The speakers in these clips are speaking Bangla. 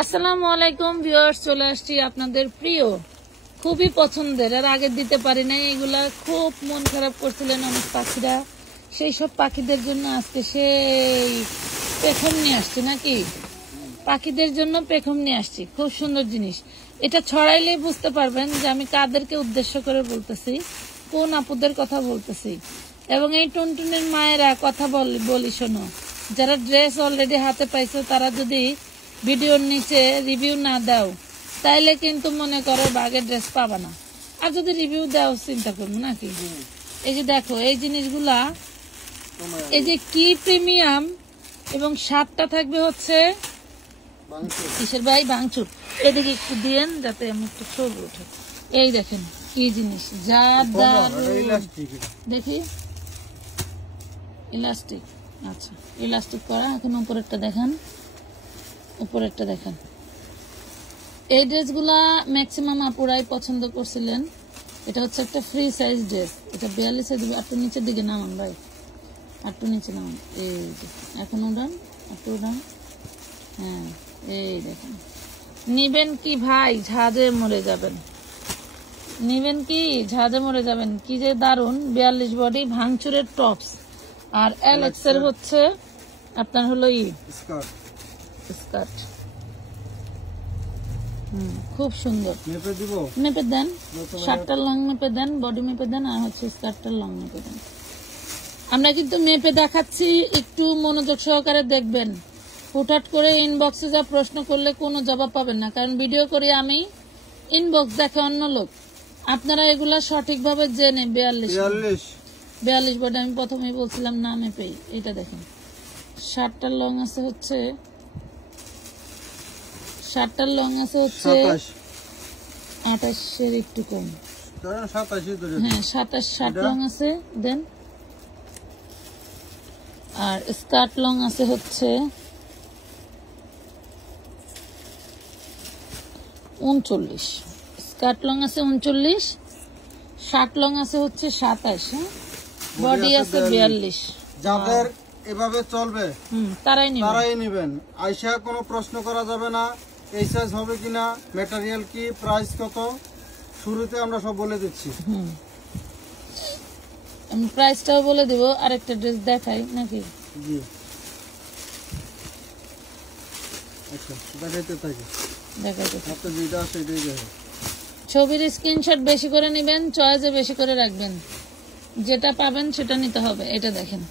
আসসালামু আলাইকুম ভিউয়ার্স, চলে আসছি আপনাদের প্রিয় খুবই পছন্দের, আর আগে দিতে পারি নাই এগুলা, খুব মন খারাপ করছিলেন অনেক পাখিরা। সেই সব পাখিদের জন্য আজকে সেই পেখম নিয়ে আসছি, নাকি পাখিদের জন্য পেখম নিয়ে আসছি। খুব সুন্দর জিনিস, এটা ছড়াইলে বুঝতে পারবেন যে আমি কাদেরকে উদ্দেশ্য করে বলতেছি, কোন আপুদের কথা বলতেছি। এবং এই টুনটুনের মায়েরা কথা বলি শোনো, যারা ড্রেস অলরেডি হাতে পাইছো তারা যদি ভিডিওর নিচে রিভিউ না দাও তাইলে কিন্তু মনে করো বাঘের ড্রেস পাবা না। আর যদি রিভিউ দাও চিন্তা করবো নাকি। এই যে দেখো এই জিনিসগুলা, এই যে কি প্রিমিয়াম, এবং স্বাদটা থাকবে হচ্ছে কিসের ভাই, ভাঙচুর। এদিকে একটু দিয়েন যাতে আমি একটু ছবি উঠে। এই দেখেন কি জিনিস, যা দেখি ইলাস্টিক। আচ্ছা ইলাস্টিক করা। এখন উপরেরটা দেখেন, উপরেরটা দেখেন। এই ড্রেসগুলা ম্যাক্সিমাম আপুরাই পছন্দ করছিলেন। এটা হচ্ছে একটা ফ্রি সাইজ ড্রেস, এটা 42 দিব। একটু নিচের দিকে নামান ভাই, একটু নিচে নামান। এই যে এখন উড়ান, একটু উড়ান। হ্যাঁ এই দেখেন। নিবেন কি ভাই, ঝাঁজে মরে যাবেন। নিবেন কি, ঝাঁজে মরে যাবেন। কি যে দারুন, 42 বডি, ভাঙচুরের টপস। আর এলএক্স এর হচ্ছে আপনার হলো স্কার্ট। খুব সুন্দর। মেপে দেন, শার্টটার লং মেপে দেন, বডি মেপে দেন, আর হচ্ছে স্কার্টটার লং মেপে দেন। আমরা কিন্তু মেপে দেখাচ্ছি, একটু মনোযোগ সহকারে দেখবেন। হুটহাট করে ইনবক্সে যা প্রশ্ন করলে কোনো জবাব পাবেন না, কারণ ভিডিও করি আমি, ইনবক্স দেখে অন্য লোক। আপনারা এগুলা সঠিকভাবে জেনে 42 বডি আমি প্রথমেই বলছিলাম না মেপেই। এটা দেখেন, শার্টটার লং আছে হচ্ছে 28 একটু কম। হ্যাঁ 27 শার্ট লং আছে দেন। আর স্কার্ট লং আছে হচ্ছে 39। স্কার্ট লং আছে 39, শার্ট লং আছে হচ্ছে 27। হ্যাঁ বডি আছে 42। যাদের এভাবে চলবে তারাই নেবেন। আইসা কোনো প্রশ্ন করা যাবে না, এই সাইজ হবে কিনা, ম্যাটেরিয়াল কি, প্রাইস কত, শুরুতে আমরা সব বলে দিচ্ছি। আমি প্রাইসটাও বলে দিব। আরেকটা ড্রেস দেখাই নাকি? জি আচ্ছা দেখাইতে থাকি, দেখাইতে আপনি যেটা আছে এটাই দেখেন। ছবির স্ক্রিনশট বেশি করে নেবেন, চয়েসে বেশি করে রাখবেন, যেটা পাবেন সেটা নিতে হবে। এটা দেখেন,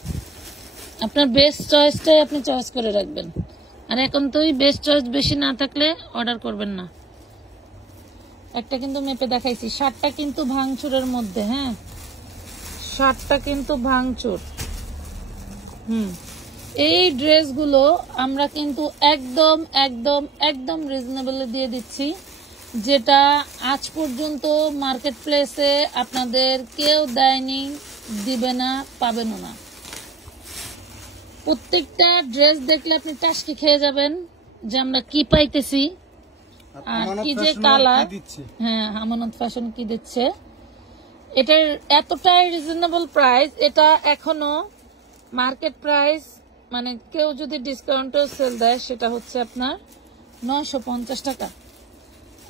আপনার বেস্ট চয়েসটাই আপনি চয়েস করে রাখবেন। আর এখন তো বেস্ট চয়েস বেশি না থাকলে অর্ডার করবেন না। একটা কিন্তু মেপে দেখাইছি, শার্টটা কিন্তু ভাঙচুরের মধ্যে। হ্যাঁ শার্টটা কিন্তু ভাঙচুর। এই ড্রেসগুলো আমরা কিন্তু একদম একদম একদম রিজনেবল দিয়ে দিচ্ছি, যেটা আজ পর্যন্ত মার্কেট প্লেসে আপনাদের কেউ দেয়নি, দিবে না, পাবেনও না। প্রত্যেকটা ড্রেস দেখলে আপনি টাসকি খেয়ে যাবেন যে আমরা কি পাইতেছি, আর কি যে কালার। হ্যাঁ আমানত ফ্যাশন কি দিচ্ছে, এটার এতটাই রিজনেবল প্রাইস। এটা এখনো মার্কেট প্রাইস, মানে কেউ যদি ডিসকাউন্টও সেল দেয় সেটা হচ্ছে আপনার 950 টাকা,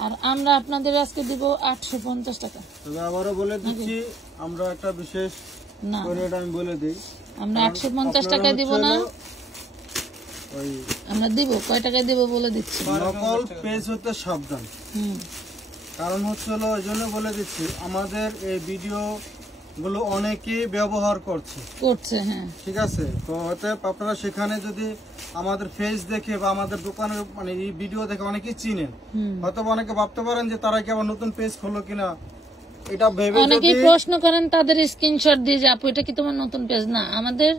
আর আমরা আপনাদের আজকে দিব 850 টাকা। তবে আবারও বলে দিচ্ছি, আমরা একটা বিশেষ না আমি বলে দিই, আমরা 850 টাকায় দিব না, আমরা দিব কয় টাকায় দিব বলে দিচ্ছি। নকল পেজ হতে সাবধান। কারণ হচ্ছে হলো এই জন্য বলে দিচ্ছি, আমাদের এই ভিডিও গুলো অনেকেই ব্যবহার করছে। হ্যাঁ ঠিক আছে, তো হয়তো আপনারা সেখানে যদি আমাদের ফেস দেখে বা আমাদের দোকানের মানে এই ভিডিও দেখে অনেকেই চিনেন, হয়তো অনেকে ভাবতে পারেন যে তারা কি আবার নতুন পেজ খুললো কিনা, এটা ভেবে অনেকেই প্রশ্ন করেন, তাদের স্ক্রিনশট দিয়ে যে আপু এটা কি তোমার নতুন পেজ? না, আমাদের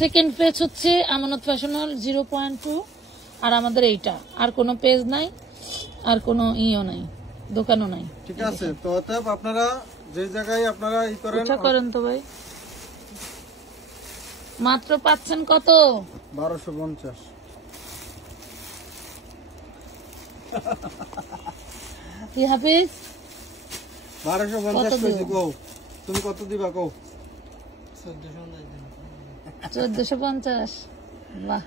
সেকেন্ড পেজ হচ্ছে আমানত ফ্যাশনাল 0.2, আর আমাদের এইটা, আর কোনো পেজ নাই, আর কোনো ইও নাই, দোকানও নাই। ঠিক আছে, তো অতএব আপনারা যে জায়গায় আপনারা ই করেন তো ভাই, মাত্র পাচ্ছেন কত? 1250। কি হাফিজ 1250 পেয়েছি। কও তুমি কত দিবা, কও। 1450। বাহ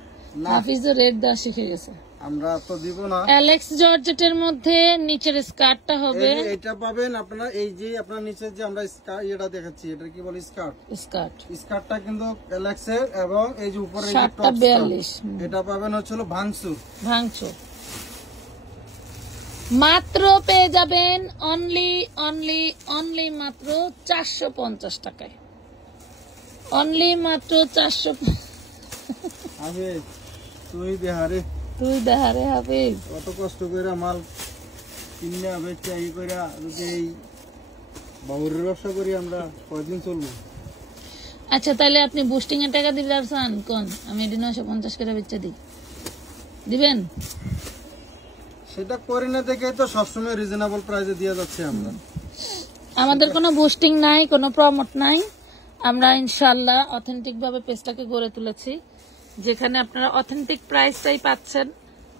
হাফিজও রেট দেওয়া শিখে গেছে। আমরা তো দিব না। অ্যালেক্স জর্জেটের মধ্যে নিচের স্কার্টটা হবে, এটা পাবেন আপনারা। এই যে আপনার নিচে যে আমরা এটা দেখাচ্ছি, এটা কি বলে স্কার্ট, স্কার্টটা কিন্তু অ্যালেক্সের, এবং এই যে উপরে শার্টটা 42, এটা পাবেন হচ্ছে ভাঙচুর। মাত্র পেয়ে যাবেন অনলি মাত্র 450 টাকায়, অনলি মাত্র 400। তুই দেহারে হাফিজ, কত কষ্ট করে মাল কিনে বেচে ই করে, যদি এই বাবুরের ব্যবসা করি আমরা কয়দিন চলবো? আচ্ছা তাহলে আপনি বুস্টিং এর টাকা দিবেন চান কোন? আমি এটি 950 করে বেচে দিই, দিবেন? সেটা করি না দেখে তো সবসময় রিজনেবল প্রাইসে দিয়ে যাচ্ছে। আমরা আমাদের কোনো বুস্টিং নাই, কোনো প্রমোট নাই। আমরা ইনশাআল্লাহ অথেন্টিক ভাবে পেজটাকে গড়ে তুলেছি, যেখানে আপনারা অথেন্টিক প্রাইসটাই পাচ্ছেন।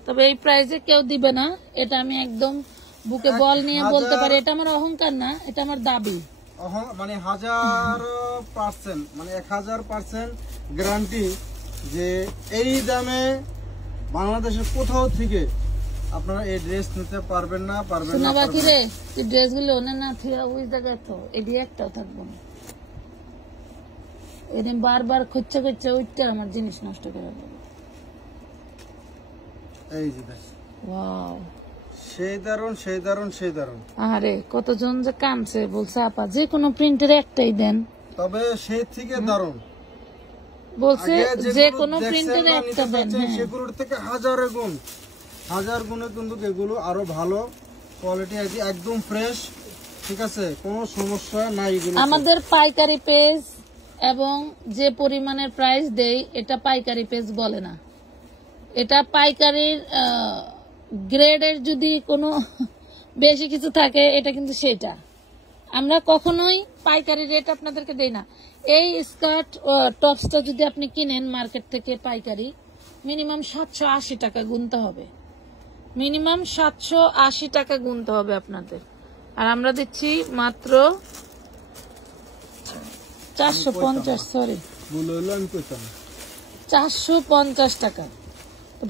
তবে এই প্রাইসে কেউ দিবে না, এটা আমি একদম বুকে বল নিয়ে বলতে পারি। এটা আমার অহংকার না, এটা আমার দাবি। মানে 1000%, মানে 1000% গ্যারান্টি যে এই দামে বাংলাদেশের কোথাও থেকে আপনারা এই ড্রেস নিতে পারবেন না। শোনা বাকি রে, তুই ড্রেসগুলো ওনে না থিয়া ওই জায়গায় তো এটি একটাও থাকবো না। এদিন বারবার খুঁজছে উঠতে আমার জিনিস নষ্ট করে দেবে। এই যে ওয়াও, সেই দারুন। আরে কতজন যে কামছে, বলছে আপা যে কোনো প্রিন্টের একটাই দেন, তবে সেই থেকে দারুন বলছে যে কোনো প্রিন্টের একটা দেন। সেগুলোর থেকে হাজার গুণে কিন্তু এগুলো আরো ভালো কোয়ালিটি, একদম ফ্রেশ। ঠিক আছে, কোনো সমস্যা নাই। এগুলো আমাদের পাইকারি পেজ এবং যে পরিমাণের প্রাইস দেই, এটা পাইকারি পেজ বলে না। এটা পাইকারির গ্রেডের যদি কোনো বেশি কিছু থাকে, এটা কিন্তু সেটা। আমরা কখনোই পাইকারি রেট আপনাদেরকে দেই না। এই স্কার্ট টপসটা যদি আপনি কিনেন মার্কেট থেকে পাইকারি, মিনিমাম 780 টাকা গুনতে হবে, মিনিমাম 780 টাকা গুনতে হবে আপনাদের। আর আমরা দিচ্ছি মাত্র 450 টাকা।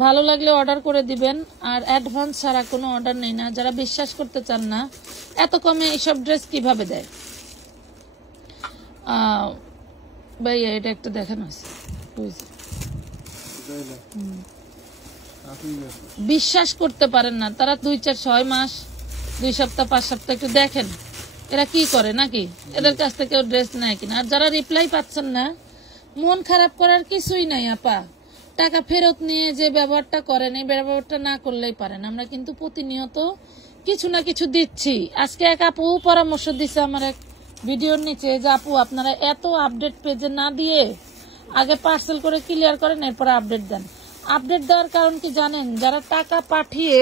ভালো লাগলে অর্ডার করে দিবেন, আর অ্যাডভান্স ছাড়া কোনো অর্ডার নেই না। যারা বিশ্বাস করতে চান না এত কমে এইসব ড্রেস কিভাবে দেয়, ভাইয়া এটা একটা দেখানো আছে, বিশ্বাস করতে পারেন না। তারা 2-4-6 মাস, 2 সপ্তাহ 5 সপ্তাহ একটু দেখেন এরা কি করে নাকি, এদের কাছ থেকে ড্রেস নেয় কিনা। আর যারা রিপ্লাই পাচ্ছেন না, মন খারাপ করার কিছুই নাই আপা। টাকা ফেরত নিয়ে যে ব্যবহারটা করেন, এই ব্যবহারটা না করলেই পারেন। আমরা কিন্তু প্রতিনিয়ত কিছু না কিছু দিচ্ছি। আজকে এক আপু পরামর্শ দিচ্ছে আমার এক ভিডিওর নিচে, যে আপু আপনারা এত আপডেট পেজে না দিয়ে আগে পার্সেল করে ক্লিয়ার করেন, এরপরে আপডেট দেন। আপডেট দেওয়ার কারণ কি জানেন? যারা টাকা পাঠিয়ে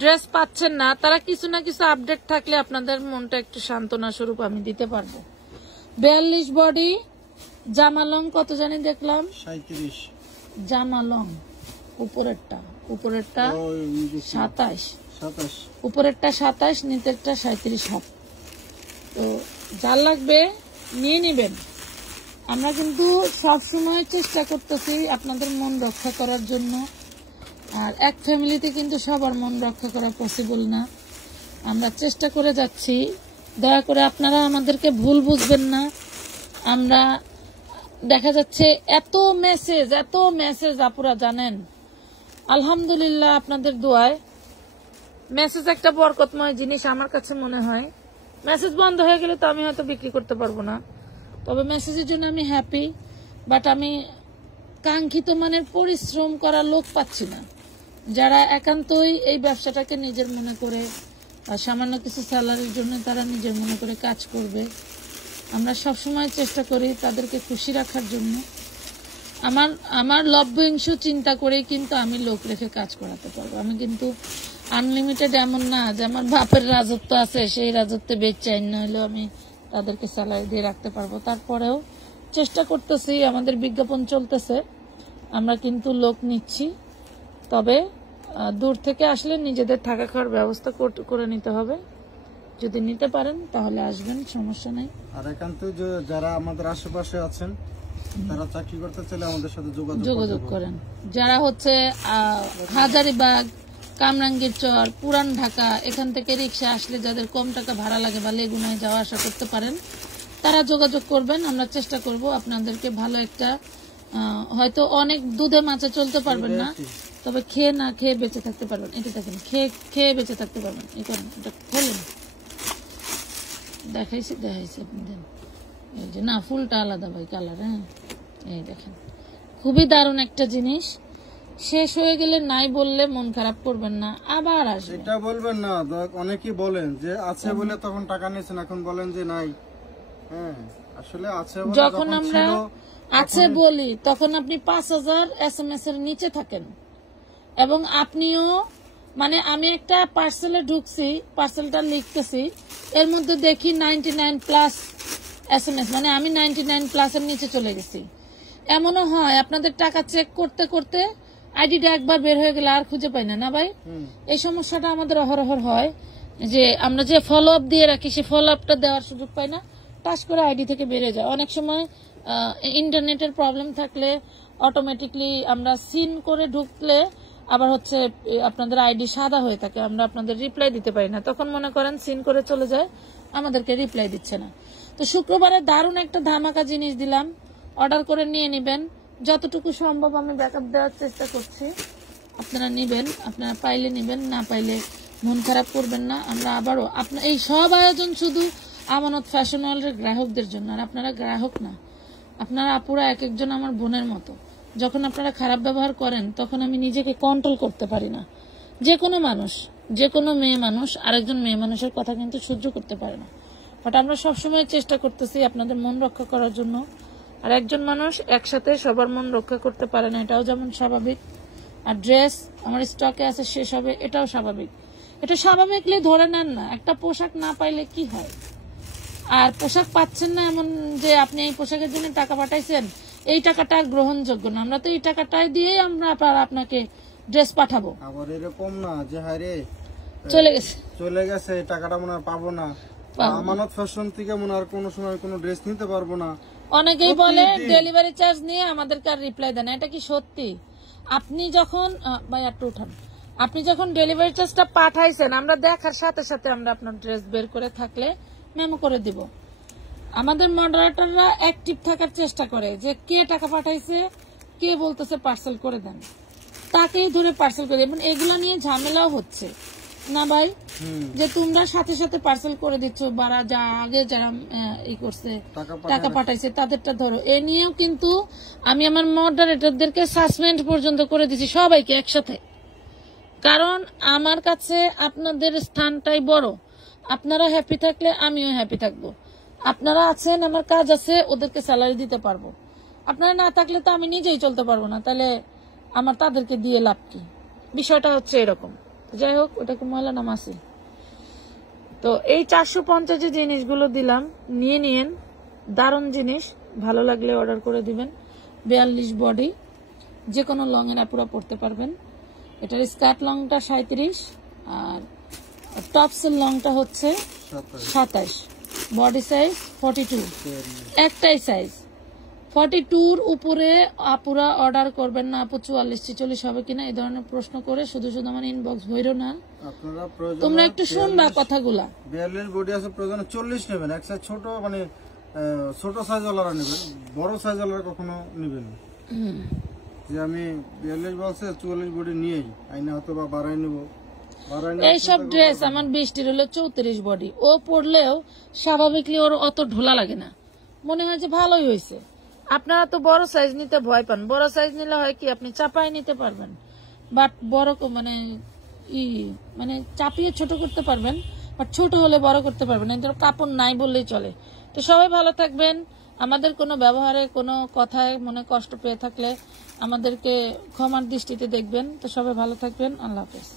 ড্রেস পাচ্ছেন না, তারা কিছু না কিছু আপডেট থাকলে আপনাদের মনটা একটু সান্ত্বনা স্বরূপ আমি দিতে পারবো। 42 বডি, জামালং কত জানি দেখলাম 37, জামালং উপরেরটা 27, উপরেরটা 27, নিচেরটা 37 হাত। তো যার লাগবে নিয়ে নিবেন। আমরা কিন্তু সবসময় চেষ্টা করতেছি আপনাদের মন রক্ষা করার জন্য। আর এক ফ্যামিলিতে কিন্তু সবার মন রক্ষা করা পসিবল না, আমরা চেষ্টা করে যাচ্ছি। দয়া করে আপনারা আমাদেরকে ভুল বুঝবেন না। আমরা দেখা যাচ্ছে এত মেসেজ আপুরা জানেন, আলহামদুলিল্লাহ আপনাদের দোয়ায়। মেসেজ একটা বরকতময় জিনিস আমার কাছে মনে হয়। মেসেজ বন্ধ হয়ে গেলে তো আমি হয়তো বিক্রি করতে পারবো না, তবে মেসেজের জন্য আমি হ্যাপি। বাট আমি কাঙ্ক্ষিত মানের পরিশ্রম করা লোক পাচ্ছি না, যারা একান্তই এই ব্যবসাটাকে নিজের মনে করে বা সামান্য কিছু স্যালারির জন্য তারা নিজের মনে করে কাজ করবে। আমরা সবসময় চেষ্টা করি তাদেরকে খুশি রাখার জন্য। আমার লভ্যাংশ চিন্তা করেই কিন্তু আমি লোক রেখে কাজ করাতে পারবো। আমি কিন্তু আনলিমিটেড এমন না যে আমার বাপের রাজত্ব আছে, সেই রাজত্বে বেচাই না হলেও আমি তাদেরকে স্যালারি দিয়ে রাখতে পারবো। তারপরেও চেষ্টা করতেছি, আমাদের বিজ্ঞাপন চলতেছে, আমরা কিন্তু লোক নিচ্ছি। তবে দূর থেকে আসলে নিজেদের থাকা খাওয়ার ব্যবস্থা করে নিতে হবে। যদি নিতে পারেন তাহলে আসবেন, সমস্যা নেই। আর একান্ত যারা আমাদের আশেপাশে আছেন তারা চাকরি করতে চাইলে আমাদের সাথে যোগাযোগ করেন। যারা হচ্ছে হাজারীবাগ, কামরাঙ্গীরচর, পুরান ঢাকা এখান থেকে রিক্সা আসলে যাদের কম টাকা ভাড়া লাগে বা লেগুনায় যাওয়া আসা করতে পারেন তারা যোগাযোগ করবেন। আমরা চেষ্টা করব আপনাদেরকে ভালো একটা, হয়তো অনেক দুধে মাছে চলতে পারবেন না, তবে খেয়ে না খেয়ে বেঁচে থাকতে পারবেন। এটা দেখেন, খেয়ে বেঁচে থাকতে পারবেন। এই করেন, এটা খোলেন, দেখাইছি আপনাদের। এই যে না, ফুলটা আলাদা ভাই, কালার। হ্যাঁ, এই দেখেন, খুবই দারুণ একটা জিনিস। শেষ হয়ে গেলে নাই বললে মন খারাপ করবেন না, আবার আসবে। এটা বলবেন না, অনেকেই বলেন যে আছে বলে তখন টাকা নিয়েছেন, এখন বলেন যে নাই। হ্যাঁ, আসলে আছে বলে, যখন আমরা আছে বলি তখন আপনি 5000 SMS এর নিচে থাকেন, এবং আপনিও মানে আমি একটা পার্সেলে ঢুকছি, পার্সেলটা লিখতেছি, এর মধ্যে দেখি 99+ SMS, মানে আমি 99+ এর নিচে চলে গেছি। এমনও হয় আপনাদের টাকা চেক করতে করতে আইডিটা একবার বের হয়ে গেলে আর খুঁজে পাই না। না ভাই, এই সমস্যাটা আমাদের অহরহ হয়, যে আমরা যে ফলো আপ দিয়ে রাখি সেই ফলো আপটা দেওয়ার সুযোগ পাই না, টাচ করে আইডি থেকে বেড়ে যায়। অনেক সময় ইন্টারনেটের প্রবলেম থাকলে অটোমেটিকলি আমরা সিন করে ঢুকলে আবার হচ্ছে আপনাদের আইডি সাদা হয়ে থাকে, আমরা আপনাদের রিপ্লাই দিতে পারি না, তখন মনে করেন সিন করে চলে যায়, আমাদেরকে রিপ্লাই দিচ্ছে না। তো শুক্রবারে দারুণ একটা ধামাকা জিনিস দিলাম, অর্ডার করে নিয়ে নেবেন। যতটুকু সম্ভব আমি ব্যাকআপ দেওয়ার চেষ্টা করছি, আপনারা নেবেন, আপনারা পাইলে নেবেন, না পাইলে মন খারাপ করবেন না। আমরা আবারও আপনার এই সব আয়োজন শুধু আমানত ফ্যাশন ওয়ার্ল্ডের গ্রাহকদের জন্য, আর আপনারা গ্রাহক না, আপনারা আপুরা এক একজন আমার বোনের মতো। যখন আপনারা খারাপ ব্যবহার করেন তখন আমি নিজেকে কন্ট্রোল করতে পারি না। যে কোনো মানুষ, যে কোনো মেয়ে মানুষ আরেকজন মেয়ে মানুষের কথা কিন্তু সহ্য করতে পারে না, বাট আমরা সবসময় চেষ্টা করতেছি আপনাদের মন রক্ষা করার জন্য। আর একজন মানুষ একসাথে সবার মন রক্ষা করতে পারে না, এটাও যেমন স্বাভাবিক। আর ড্রেস আমার স্টকে আছে, শেষ হবে, এটাও স্বাভাবিক। এটা স্বাভাবিকলি ধরে নেন না, একটা পোশাক না পাইলে কি হয়। আর পোশাক পাচ্ছেন না এমন যে আপনি এই পোশাকের জন্য টাকা পাঠাইছেন, এই টাকাটা গ্রহণযোগ্য না। আমরা তো এই টাকাটাই দিয়েই আমরা আপনাকে ড্রেস পাঠাবো। আবার এরকম না যে হারে চলে গেছে টাকাটা মনে আর পাবো না, আমানত ফ্যাশন থেকে মনে আর কোনো সময় কোনো ড্রেস নিতে পারবো না। অনেকেই বলে ডেলিভারি চার্জ নিয়ে আমাদেরকে আর রিপ্লাই দেন, এটা কি সত্যি? আপনি যখন ভাই একটু উঠান, আপনি যখন ডেলিভারি চার্জটা পাঠাইছেন, আমরা দেখার সাথে সাথে আমরা আপনার ড্রেস বের করে থাকলে মেমো করে দিব। আমাদের মডারেটররা অ্যাক্টিভ থাকার চেষ্টা করে যে কে টাকা পাঠাইছে, কে বলতেছে পার্সেল করে দেন, তাকেই ধরে পার্সেল করে দেন। এগুলা নিয়ে ঝামেলাও হচ্ছে না ভাই, যে তোমরা সাথে সাথে পার্সেল করে দিচ্ছ, বারা যা আগে যারা ই করছে টাকা পাঠাইছে তাদেরটা ধরো। এ নিয়েও কিন্তু আমি আমার মডারেটরদেরকে সাসপেন্ড পর্যন্ত করে দিচ্ছি সবাইকে একসাথে, কারণ আমার কাছে আপনাদের স্থানটাই বড়। আপনারা হ্যাপি থাকলে আমিও হ্যাপি থাকবো। আপনারা আছেন, আমার কাজ আছে, ওদেরকে স্যালারি দিতে পারবো। আপনারা না থাকলে তো আমি নিজেই চলতে পারবো না, তাহলে আমার তাদেরকে দিয়ে লাভ কি? বিষয়টা হচ্ছে এরকম। যাই হোক, ওটাকে ময়লা নামাসি। তো এই 450 যে জিনিসগুলো দিলাম, নিয়ে নিয়েন, দারুণ জিনিস, ভালো লাগলে অর্ডার করে দিবেন। 42 বডি, যে কোনো লং এর আপুরা পড়তে পারবেন। এটার স্কার্ট লংটা 37 আর টপসের লংটা হচ্ছে 27, বডি সাইজ 42, একটাই সাইজ 42-র উপরে আপুরা অর্ডার করবেন না। আপু 44-46 হবে কিনা এই ধরনের প্রশ্ন করে শুধু শুধু আমার ইনবক্স ভইরো না, তোমরা একটু শুনবা কথাগুলা। 42 বডি আছে, প্রয়োজনে 40 নেবেন, এক সাইজ ছোট, মানে ছোট সাইজ ওয়ালারা নেবেন, বড় সাইজ ওয়ালারা কখনো নেবেন না। যে আমি 42 বলছে 44 বডি নিয়েই আইনা হয়তো বা বাড়াই নেব। এইসব ড্রেস আমার 20টির হলো 34 বডি, ও পরলেও স্বাভাবিকলি ওর অত ঢোলা লাগে না, মনে হয় যে ভালোই হয়েছে। আপনারা তো বড় সাইজ নিতে ভয় পান, বড় সাইজ নিলে হয় কি আপনি চাপাই নিতে পারবেন, বাট বড় মানে চাপিয়ে ছোট করতে পারবেন, বাট ছোট হলে বড় করতে পারবেন, এদের কাপড় নাই বললেই চলে। তো সবাই ভালো থাকবেন। আমাদের কোনো ব্যবহারে কোনো কথায় মনে কষ্ট পেয়ে থাকলে আমাদেরকে ক্ষমার দৃষ্টিতে দেখবেন। তো সবাই ভালো থাকবেন, আল্লাহ হাফেজ।